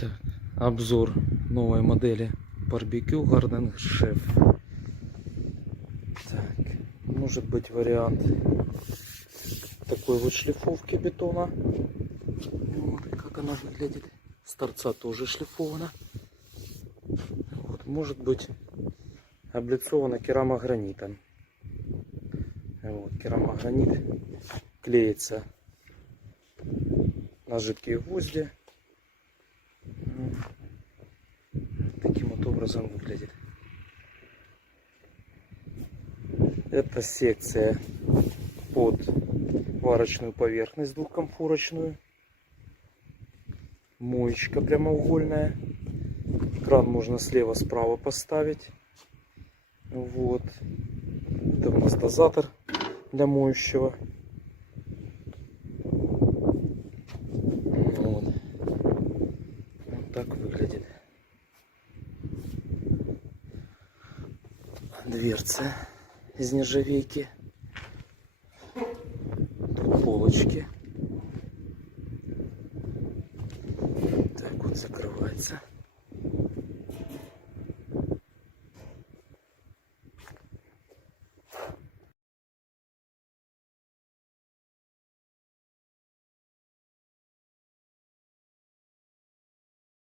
Так, обзор новой модели Barbecue Garden Chef. Так, может быть вариант такой вот шлифовки бетона. Вот как она выглядит. С торца тоже шлифована. Вот, может быть облицована керамогранитом. Вот, керамогранит клеится на жидкие гвозди. Таким вот образом выглядит. Это секция под варочную поверхность двухкомфорочную. Моечка прямоугольная. Кран можно слева-справа поставить. Вот. Это у нас дозатор для моющего. Вот. Вот так выглядит. Дверца из нержавейки. Тут полочки. Так вот закрывается.